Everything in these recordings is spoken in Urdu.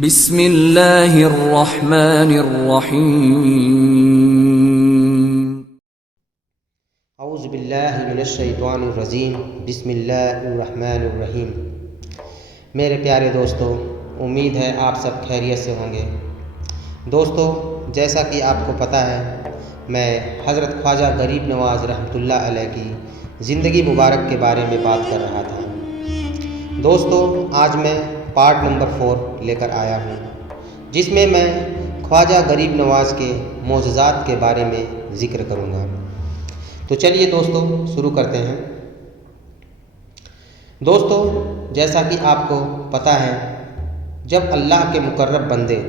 بسم اللہ الرحمن الرحیم۔ اعوذ باللہ من الشیطان الرجیم، بسم اللہ الرحمن الرحیم۔ میرے پیارے دوستو، امید ہے آپ سب خیریت سے ہوں گے۔ دوستو، جیسا کہ آپ کو پتہ ہے، میں حضرت خواجہ غریب نواز رحمۃ اللہ علیہ کی زندگی مبارک کے بارے میں بات کر رہا تھا۔ دوستو، آج میں پارٹ نمبر 4 لے کر آیا ہوں، جس میں خواجہ غریب نواز کے معجزات کے بارے میں ذکر کروں گا۔ تو چلیے دوستو، شروع کرتے ہیں۔ دوستو، جیسا کہ آپ کو پتہ ہے، جب اللہ کے مقرب بندے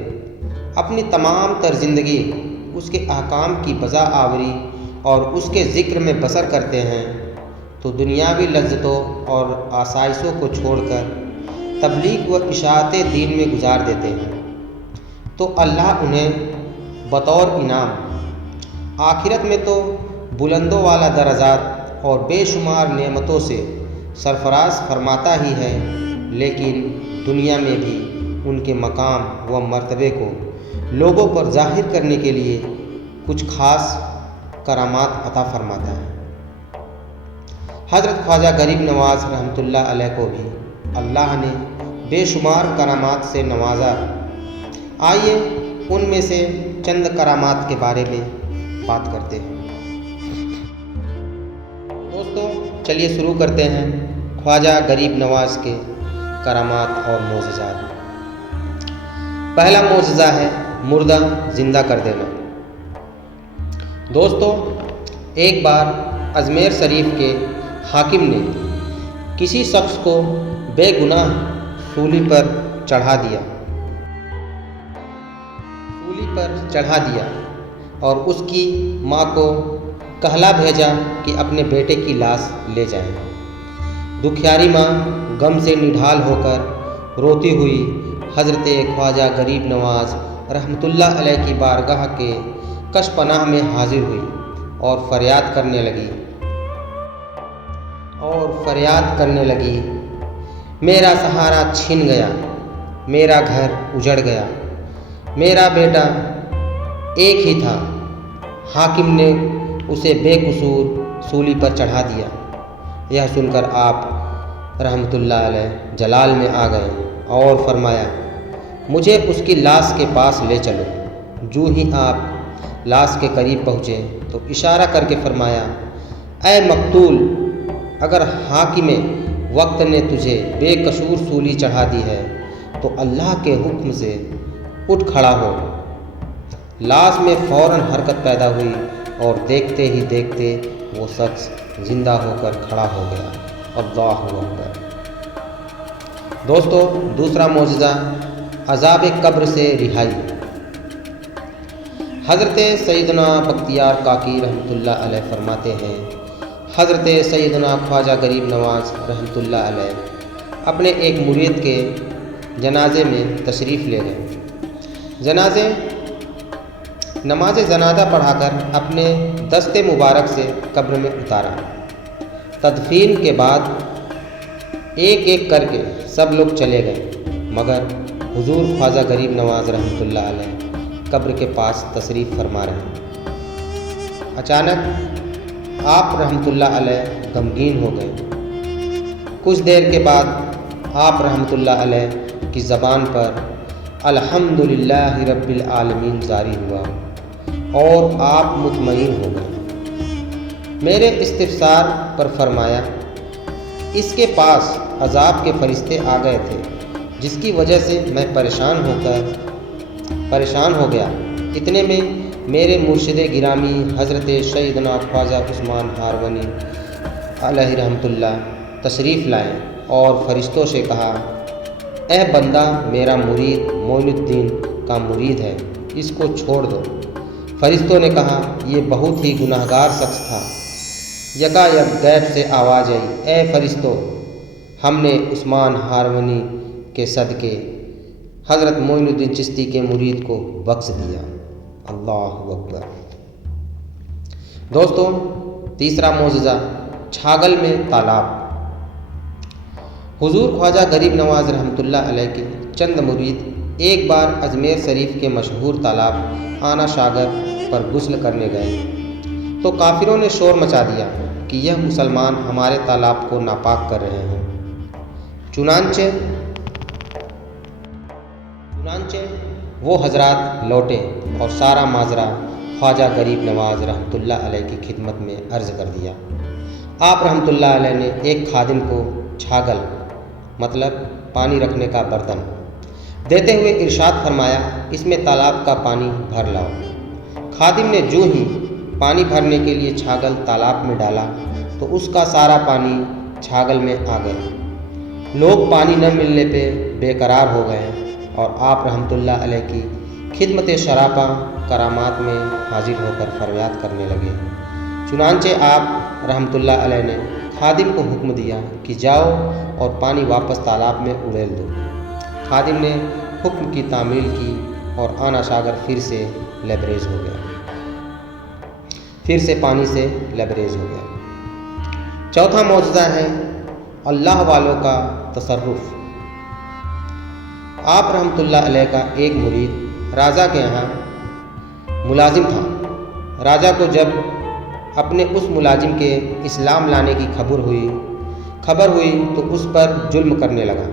اپنی تمام تر زندگی اس کے احکام کی بجا آوری اور اس کے ذکر میں بسر کرتے ہیں، تو دنیاوی لذتوں اور آسائشوں کو چھوڑ کر تبلیغ و اشاعت دین میں گزار دیتے ہیں، تو اللہ انہیں بطور انعام آخرت میں تو بلندوں والا درجات اور بے شمار نعمتوں سے سرفراز فرماتا ہی ہے، لیکن دنیا میں بھی ان کے مقام و مرتبے کو لوگوں پر ظاہر کرنے کے لیے کچھ خاص کرامات عطا فرماتا ہے۔ حضرت خواجہ غریب نواز رحمۃ اللہ علیہ کو بھی اللہ نے بے شمار کرامات سے نوازا۔ آئیے ان میں سے چند کرامات کے بارے میں بات کرتے ہیں۔ دوستو، چلیے شروع کرتے ہیں خواجہ غریب نواز کے کرامات اور معجزات۔ پہلا معجزہ ہے مردہ زندہ کر دینا۔ دوستو، ایک بار اجمیر شریف کے حاکم نے کسی شخص کو بے گناہ سولی پر چڑھا دیا اور اس کی ماں کو کہلا بھیجا کہ اپنے بیٹے کی لاش لے جائیں۔ دکھیاری ماں غم سے نڈھال ہو کر روتی ہوئی حضرت خواجہ غریب نواز رحمۃ اللہ علیہ کی بارگاہ کے کش پناہ میں حاضر ہوئی اور فریاد کرنے لگی، میرا سہارا چھن گیا، میرا گھر اجڑ گیا، میرا بیٹا ایک ہی تھا، حاکم نے اسے بے قصور سولی پر چڑھا دیا۔ یہ سن کر آپ رحمۃ اللہ علیہ جلال میں آ گئے اور فرمایا، مجھے اس کی لاش کے پاس لے چلو۔ جو ہی آپ لاش کے قریب پہنچے تو اشارہ کر کے فرمایا، اے مقتول، اگر حاکم وقت نے تجھے بے قصور سولی چڑھا دی ہے تو اللہ کے حکم سے اٹھ کھڑا ہو۔ لاش میں فوراً حرکت پیدا ہوئی اور دیکھتے ہی دیکھتے وہ شخص زندہ ہو کر کھڑا ہو گیا۔ اللہ اکبر۔ دوستو، دوسرا معجزہ عذاب قبر سے رہائی۔ حضرت سیدنا بختیار کاکی رحمۃ اللہ علیہ فرماتے ہیں، حضرت سیدنا خواجہ غریب نواز رحمۃ اللہ علیہ اپنے ایک مرید کے جنازے میں تشریف لے گئے۔ نماز جنازہ پڑھا کر اپنے دست مبارک سے قبر میں اتارا۔ تدفین کے بعد ایک ایک کر کے سب لوگ چلے گئے، مگر حضور خواجہ غریب نواز رحمۃ اللہ علیہ قبر کے پاس تشریف فرما رہے ہیں۔ اچانک آپ رحمۃ اللہ علیہ غمگین ہو گئے۔ کچھ دیر کے بعد آپ رحمۃ اللہ علیہ کی زبان پر الحمدللہ رب العالمین جاری ہوا اور آپ مطمئن ہو گئے۔ میرے استفسار پر فرمایا، اس کے پاس عذاب کے فرشتے آ گئے تھے، جس کی وجہ سے میں پریشان ہو گیا۔ اتنے میں میرے مرشد گرامی حضرت سیدنا خواجہ عثمان ہارونی علیہ رحمۃ اللہ تشریف لائے اور فرشتوں سے کہا، اے بندہ، میرا مرید معین الدین کا مرید ہے، اس کو چھوڑ دو۔ فرشتوں نے کہا، یہ بہت ہی گناہگار شخص تھا۔ یکایک غیب سے آواز آئی، اے فرشتوں، ہم نے عثمان ہارونی کے صدقے حضرت معین الدین چشتی کے مرید کو بخش دیا۔ اللہ اکبر۔ دوستو، تیسرا معجزہ چھاگل میں تالاب۔ حضور خواجہ غریب نواز رحمۃ اللہ علیہ کے چند مرید ایک بار اجمیر شریف کے مشہور تالاب آنا ساگر پر غسل کرنے گئے تو کافروں نے شور مچا دیا کہ یہ مسلمان ہمارے تالاب کو ناپاک کر رہے ہیں۔ چنانچہ وہ حضرات لوٹے اور سارا ماجرا خواجہ غریب نواز رحمۃ اللہ علیہ کی خدمت میں عرض کر دیا۔ آپ رحمۃ اللہ علیہ نے ایک خادم کو چھاگل مطلب پانی رکھنے کا برتن دیتے ہوئے ارشاد فرمایا، اس میں تالاب کا پانی بھر لاؤ۔ خادم نے جو ہی پانی بھرنے کے لیے چھاگل تالاب میں ڈالا تو اس کا سارا پانی چھاگل میں آ گیا۔ لوگ پانی نہ ملنے پہ بے قرار ہو گئے اور آپ رحمۃ اللہ علیہ کی خدمت شراپا کرامات میں حاضر ہو کر فریاد کرنے لگے۔ چنانچہ آپ رحمۃ اللہ علیہ نے خادم کو حکم دیا کہ جاؤ اور پانی واپس تالاب میں اڑیل دو۔ خادم نے حکم کی تعمیل کی اور آنا ساگر پھر سے لبریز ہو گیا، پھر سے پانی سے لبریز ہو گیا۔ چوتھا معجزہ ہے اللہ والوں کا تصرف۔ آپ رحمۃ اللہ علیہ کا ایک مرید راجا کے یہاں ملازم تھا۔ راجا کو جب اپنے اس ملازم کے اسلام لانے کی خبر ہوئی تو اس پر ظلم کرنے لگا۔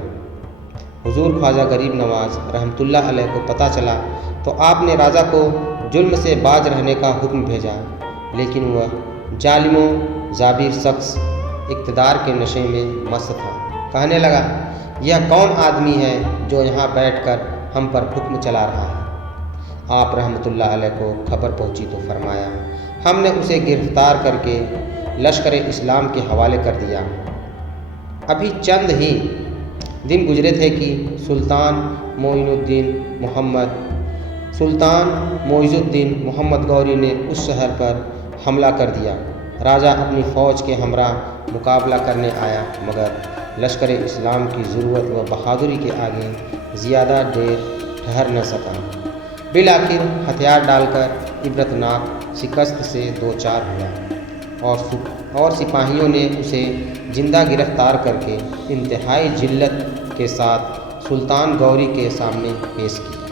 حضور خواجہ غریب نواز رحمۃ اللہ علیہ کو پتہ چلا تو آپ نے راجا کو ظلم سے باز رہنے کا حکم بھیجا، لیکن وہ ظالم و جابر شخص اقتدار کے نشے میں مست تھا۔ کہنے لگا، یہ کون آدمی ہے جو یہاں بیٹھ کر ہم پر حکم چلا رہا ہے؟ آپ رحمۃ اللہ علیہ کو خبر پہنچی تو فرمایا، ہم نے اسے گرفتار کر کے لشکر اسلام کے حوالے کر دیا۔ ابھی چند ہی دن گزرے تھے کہ سلطان معیز الدین محمد غوری نے اس شہر پر حملہ کر دیا۔ راجا اپنی فوج کے ہمراہ مقابلہ کرنے آیا، مگر لشکر اسلام کی ضرورت و بہادری کے آگے زیادہ دیر ٹھہر نہ سکا۔ بالآخر ہتھیار ڈال کر عبرتناک شکست سے دوچار ہوا اور سپاہیوں نے اسے زندہ گرفتار کر کے انتہائی ذلت کے ساتھ سلطان غوری کے سامنے پیش کیا۔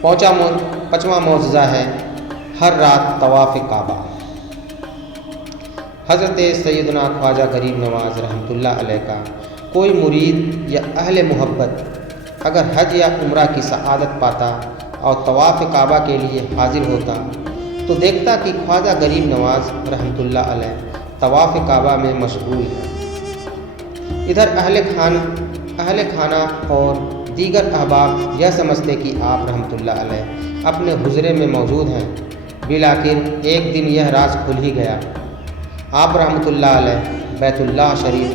پانچواں معجزہ ہے ہر رات طواف کعبہ۔ حضرت سیدنا خواجہ غریب نواز رحمۃ اللہ علیہ کا کوئی مرید یا اہل محبت اگر حج یا عمرہ کی سعادت پاتا اور طواف کعبہ کے لیے حاضر ہوتا تو دیکھتا کہ خواجہ غریب نواز رحمۃ اللہ علیہ طواف کعبہ میں مشغول ہے۔ ادھر اہل خانہ اور دیگر احباب یہ سمجھتے کہ آپ رحمۃ اللہ علیہ اپنے حجرے میں موجود ہیں۔ بالآخر ایک دن یہ راز کھل ہی گیا۔ آپ رحمۃ اللہ علیہ بیت اللہ شریف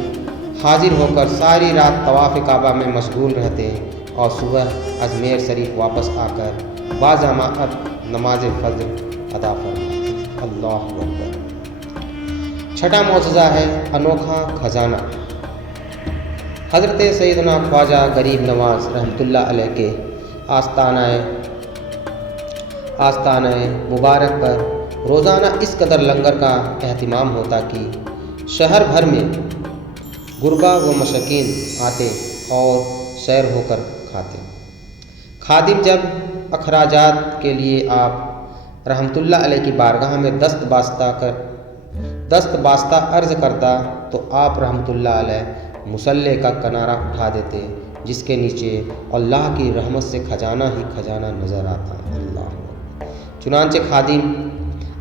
حاضر ہو کر ساری رات طواف کعبہ میں مشغول رہتے اور صبح اجمیر شریف واپس آ کر باجماعت نماز فجر ادا فرماتے۔ اللہ اکبر۔ چھٹا معجزہ ہے انوکھا خزانہ۔ حضرت سیدنا خواجہ غریب نواز رحمۃ اللہ علیہ کے آستانہ مبارک پر روزانہ اس قدر لنگر کا اہتمام ہوتا کہ شہر بھر میں غربا و مشکین آتے اور سیر ہو کر کھاتے۔ خادم جب اخراجات کے لیے آپ رحمۃ اللہ علیہ کی بارگاہ میں دست باستہ عرض کرتا تو آپ رحمۃ اللہ علیہ مصلح کا کنارہ اٹھا دیتے، جس کے نیچے اللہ کی رحمت سے خزانہ ہی خزانہ نظر آتا۔ اللہ چنانچہ خادم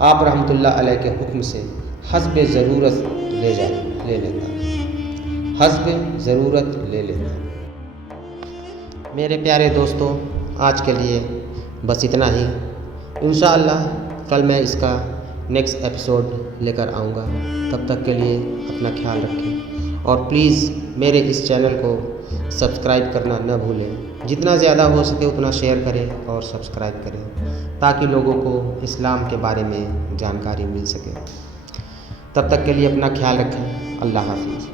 آپ رحمۃ اللہ علیہ کے حکم سے حسب ضرورت لے لیتا۔ میرے پیارے دوستو، آج کے لیے بس اتنا ہی۔ انشاءاللہ کل میں اس کا نیکسٹ ایپیسوڈ لے کر آؤں گا۔ تب تک کے لیے اپنا خیال رکھیں اور پلیز میرے اس چینل کو سبسکرائب کرنا نہ بھولیں۔ جتنا زیادہ ہو سکے اتنا شیئر کریں اور سبسکرائب کریں تاکہ لوگوں کو اسلام کے بارے میں جانکاری مل سکے۔ تب تک کے لیے اپنا خیال رکھیں۔ اللہ حافظ۔